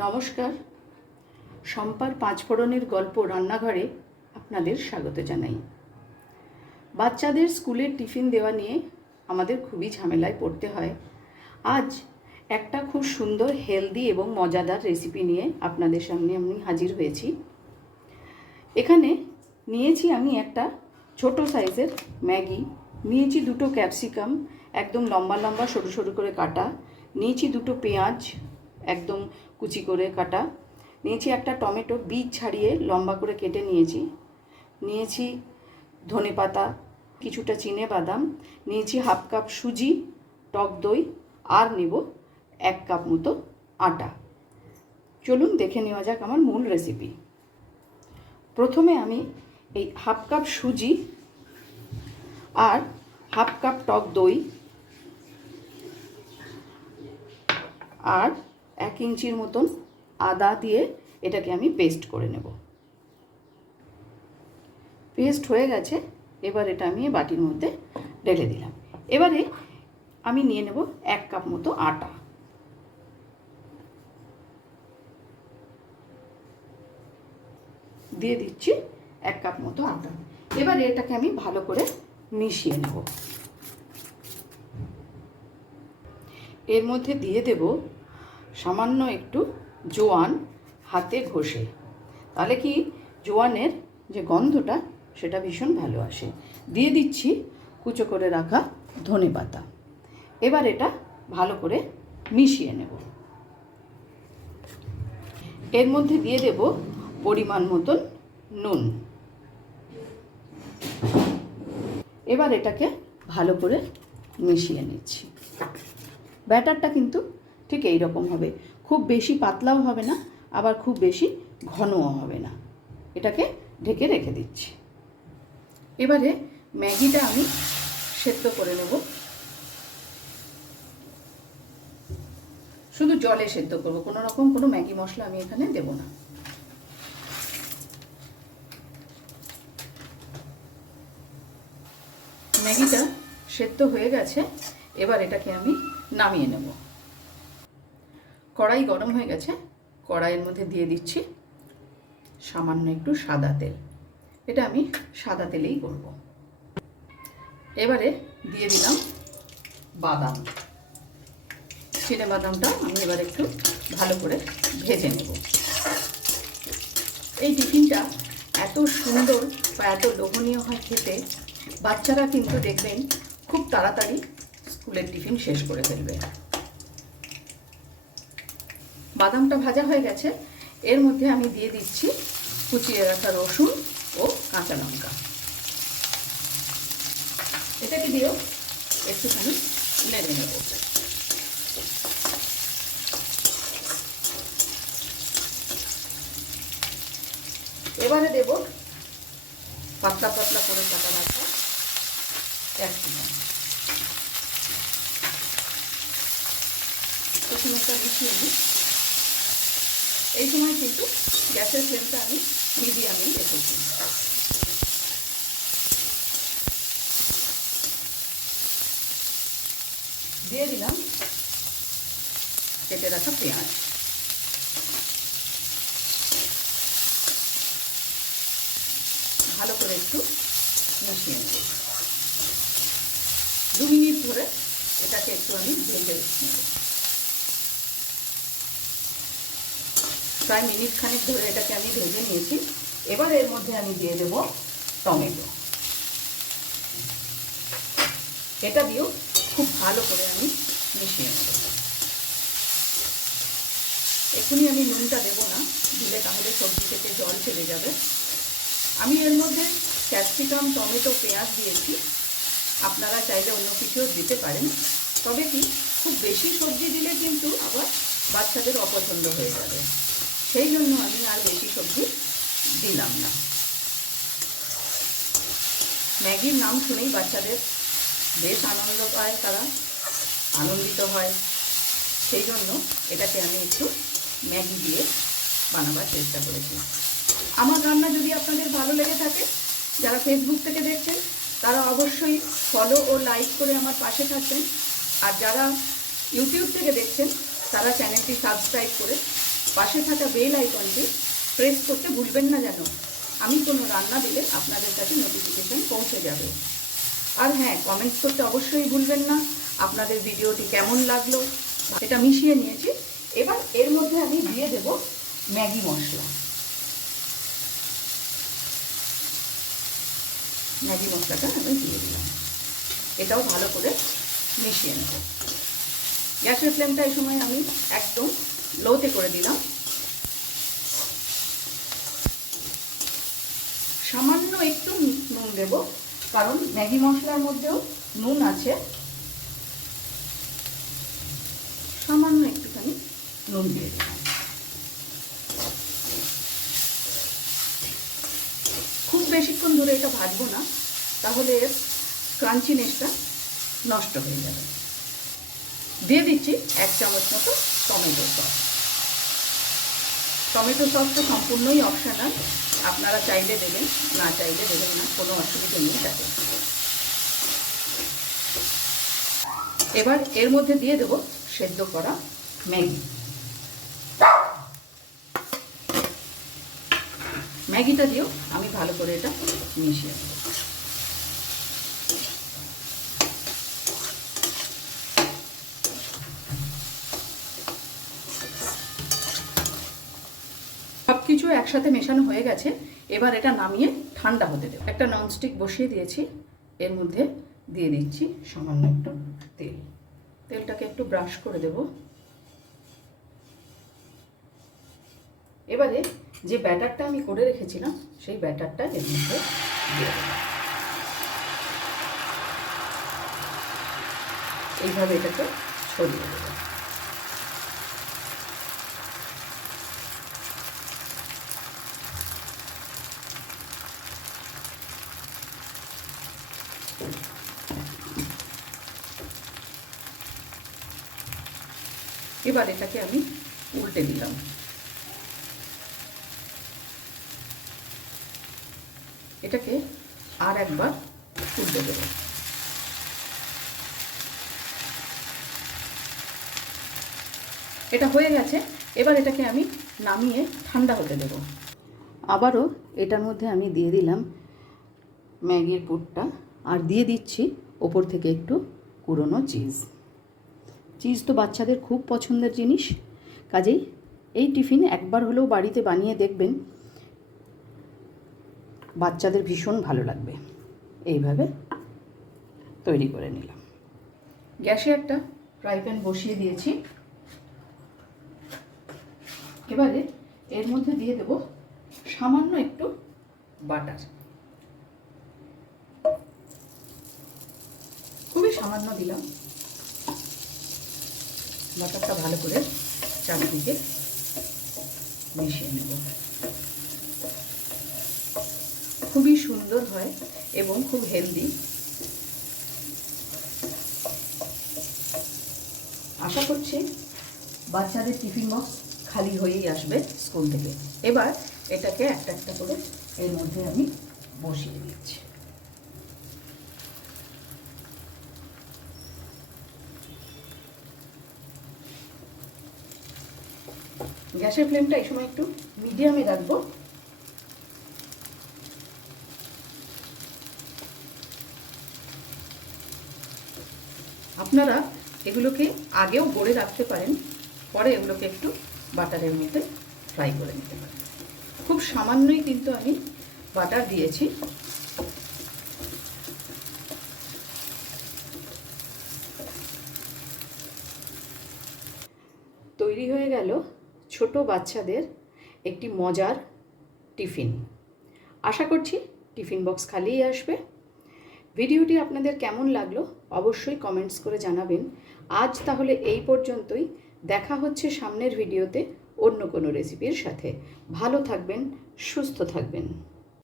নমস্কার। শম্পার পাঁচফোড়নের গল্প রান্নাঘরে আপনাদের স্বাগত জানাই। বাচ্চাদের স্কুলের টিফিন দেওয়া নিয়ে আমাদের খুবই ঝামেলায় পড়তে হয়। আজ একটা খুব সুন্দর, হেলদি এবং মজাদার রেসিপি নিয়ে আপনাদের সামনে আমি হাজির হয়েছি। এখানে নিয়েছি আমি একটা ছোট সাইজের ম্যাগি, নিয়েছি দুটো ক্যাপসিকাম, একদম লম্বা লম্বা সরু সরু করে কাটা, নিয়েছি দুটো পেঁয়াজ একদম কুচি করে কাটা। নিয়েছি একটা টমেটো, বীজ ছাড়িয়ে লম্বা করে কেটে নিয়েছি। নিয়েছি ধনে পাতা, কিছুটা চিনে বাদাম, নিয়েছি হাফ কাপ সুজি, টক দই, আর নেব এক কাপ মতো আটা। চলুন দেখে নেওয়া যাক আমার মূল রেসিপি প্রথমে আমি এই হাফ কাপ সুজি আর হাফ কাপ টক দই আর এক ইঞ্চির মতন আদা দিয়ে এটাকে আমি পেস্ট করে নেব। পেস্ট হয়ে গেছে, এবার এটা আমি বাটির মধ্যে ঢেলে দিলাম। এবারে আমি নিয়ে নেব এক কাপ মতো আটা। দিয়ে দিচ্ছি এক কাপ মতো আটা। এবার এটাকে আমি ভালো করে মিশিয়ে নেব। এর মধ্যে দিয়ে দেব সামান্য একটু জোয়ান হাতে ঘষে। তাহলে কি জোয়ানের যে গন্ধটা, সেটা ভীষণ ভালো আসে। দিয়ে দিচ্ছি কুচো করে রাখা ধনে পাতা। এবার এটা ভালো করে মিশিয়ে নেব। এর মধ্যে দিয়ে দেব পরিমাণ মতন নুন। এবার এটাকে ভালো করে মিশিয়ে নিচ্ছি। ব্যাটারটা কিন্তু ঠিক এই রকম হবে। খুব বেশি পাতলাও হবে না, আবার খুব বেশি ঘনও হবে না। এটাকে ঢেকে রেখে দিচ্ছি। এবারে ম্যাগিটা আমি সেদ্ধ করে নেব। শুধু জলে সেদ্ধ করব, কোনো রকম কোনো ম্যাগি মশলা আমি এখানে দেব না। ম্যাগিটা সেদ্ধ হয়ে গেছে, এবার এটাকে আমি নামিয়ে নেব। কড়াই গরম হয়ে গেছে। কড়াইয়ের মধ্যে দিয়ে দিচ্ছি সামান্য একটু সাদা তেল। এটা আমি সাদা তেলেই করব। এবারে দিয়ে দিলাম বাদাম। চিনে বাদামটা আমি এবার একটু ভালো করে ভেজে নেব। এই টিফিনটা এত সুন্দর বা এত লোভনীয় হয় খেতে, বাচ্চারা কিন্তু দেখবেন খুব তাড়াতাড়ি স্কুলের টিফিন শেষ করে ফেলবে। বাদামটা ভাজা হয়ে গেছে। এর মধ্যে আমি দিয়ে দিচ্ছি কুচিয়ে রাখা রসুন ও কাঁচা লঙ্কা। এটাকে দিয়েও একটুখানি নেড়ে নেব। এবারে দেব পাতলা পাতলা করে কাটা রাখা ক্যাপসিকাম প্রথমে এটা মিশিয়ে নিই। এই সময় কিন্তু গ্যাসের ফ্লেমটা আমি মিডিয়ামেই রেখেছি। দিয়ে দিলাম কেটে রাখা পেঁয়াজ। ভালো করে একটু মিশিয়ে নেব। দু মিনিট ধরে এটাকে একটু আমি ভেজে নেব। প্রায় মিনিট খানিক ধরে এটাকে আমি ভেজে নিয়েছি। এবার এর মধ্যে আমি দিয়ে দেব টমেটো। এটা দিয়েও খুব ভালো করে আমি মিশিয়ে নেব। এখনই আমি নুনটা দেবো না, দিলে তাহলে সবজি থেকে জল ছেড়ে যাবে। আমি এর মধ্যে ক্যাপসিকাম, টমেটো, পেঁয়াজ দিয়েছি। আপনারা চাইলে অন্য কিছুও দিতে পারেন। তবে কি, খুব বেশি সবজি দিলে কিন্তু আবার বাচ্চাদের অপছন্দ হয়ে যাবে। সেই জন্য আমি আর বেশি সবজি দিলাম না। ম্যাগির নাম শুনেই বাচ্চাদের বেশ আনন্দ পায় তারা, আনন্দিত হয়। সেই জন্য এটাকে আমি একটু ম্যাগি দিয়ে বানাবার চেষ্টা করেছি। আমার রান্না যদি আপনাদের ভালো লেগে থাকে, যারা ফেসবুক থেকে দেখছেন, তারা অবশ্যই ফলো ও লাইক করে আমার পাশে থাকবেন। আর যারা ইউটিউব থেকে দেখছেন, তারা চ্যানেলটি সাবস্ক্রাইব করে পাশে থাকা বেল আইকনটি প্রেস করতে ভুলবেন না যেন। আমি কোনো রান্না দিলে আপনাদের কাছে নোটিফিকেশন পৌঁছে যাবে। আর হ্যাঁ কমেন্টস করতে অবশ্যই ভুলবেন না। আপনাদের ভিডিওটি কেমন লাগল এটা মিশিয়ে নিয়েছি। এবার এর মধ্যে আমি দিয়ে দেব ম্যাগি মশলা। ম্যাগি মশলাটা আমি দিয়ে দিলাম। এটাও ভালো করে মিশিয়ে নেব। গ্যাসের ফ্লেমটা এই সময় আমি একদম লোতে করে দিলাম। সামান্য একটু নুন দেব, কারণ ম্যাগি মশলার মধ্যেও নুন আছে। সামান্য একটুখানি নুন দিয়ে দিলাম। খুব বেশিক্ষণ ধরে এটা ভাজবো না, তাহলে এর ক্রাঞ্চিনেসটা নষ্ট হয়ে যাবে। দিয়ে দিচ্ছি এক চামচ মতো টমেটো সস। টমেটো সসটা সম্পূর্ণই অপশনাল আপনারা চাইলে দেবেন, না চাইলে দেবেন না, কোনো অসুবিধা নেই তাতে। এবার এর মধ্যে দিয়ে দেবো সেদ্ধ করা ম্যাগি। ম্যাগিটা দিয়েও আমি ভালো করে এটা মিশিয়ে দেবো সব কিছু একসাথে মেশানো হয়ে গেছে, এবার এটা নামিয়ে ঠান্ডা হতে দেবো। একটা ননস্টিক বসিয়ে দিয়েছি, এর মধ্যে দিয়ে দিচ্ছি সামান্য একটু তেল। তেলটাকে একটু ব্রাশ করে দেব। এবারে যে ব্যাটারটা আমি করে রেখেছিলাম, সেই ব্যাটারটা এর মধ্যে দিয়ে এইভাবে এটাকে ছড়িয়ে দেবো। এবার এটাকে আমি উল্টে দিলাম। এটাকে আর একবার উল্টে দেব। এটা হয়ে গেছে, এবার এটাকে আমি নামিয়ে ঠান্ডা হতে দেব। আবারও এটার মধ্যে আমি দিয়ে দিলাম ম্যাগির পুরটা, আর দিয়ে দিচ্ছি ওপর থেকে একটু কুড়োনো চিজ। চিজ তো বাচ্চাদের খুব পছন্দের জিনিস। কাজেই এই টিফিন একবার হলেও বাড়িতে বানিয়ে দেখবেন, বাচ্চাদের ভীষণ ভালো লাগবে। এইভাবে তৈরি করে নিলাম। গ্যাসে একটা ফ্রাই প্যান বসিয়ে দিয়েছি। এবারে এর মধ্যে দিয়ে দেব সামান্য একটু বাটার। খুবই সামান্য দিলাম। বাটারটা ভালো করে চারিদিকে মিশিয়ে নেব। খুবই সুন্দর হয় এবং খুব হেলদি। আশা করছি বাচ্চাদের টিফিন বক্স খালি হয়েই আসবে স্কুল থেকে। এবার এটাকে একটা একটা করে এর মধ্যে আমি বসিয়ে দিচ্ছি। গ্যাসের ফ্লেমটা এই সময় একটু মিডিয়ামে রাখব। আপনারা এগুলোকে আগেও গড়ে রাখতে পারেন, পরে এগুলোকে একটু বাটারের মধ্যে ফ্রাই করে নিতে পারেন। খুব সামান্যই কিন্তু আমি বাটার দিয়েছি। তৈরি হয়ে গেল ছোট বাচ্চাদের একটি মজার টিফিন। আশা করছি টিফিন বক্স খালিই আসবে। ভিডিওটি আপনাদের কেমন লাগল অবশ্যই কমেন্টস করে জানাবেন। আজ তাহলে এই পর্যন্তই। দেখা হচ্ছে সামনের ভিডিওতে অন্য কোনো রেসিপির সাথে। ভালো থাকবেন, সুস্থ থাকবেন।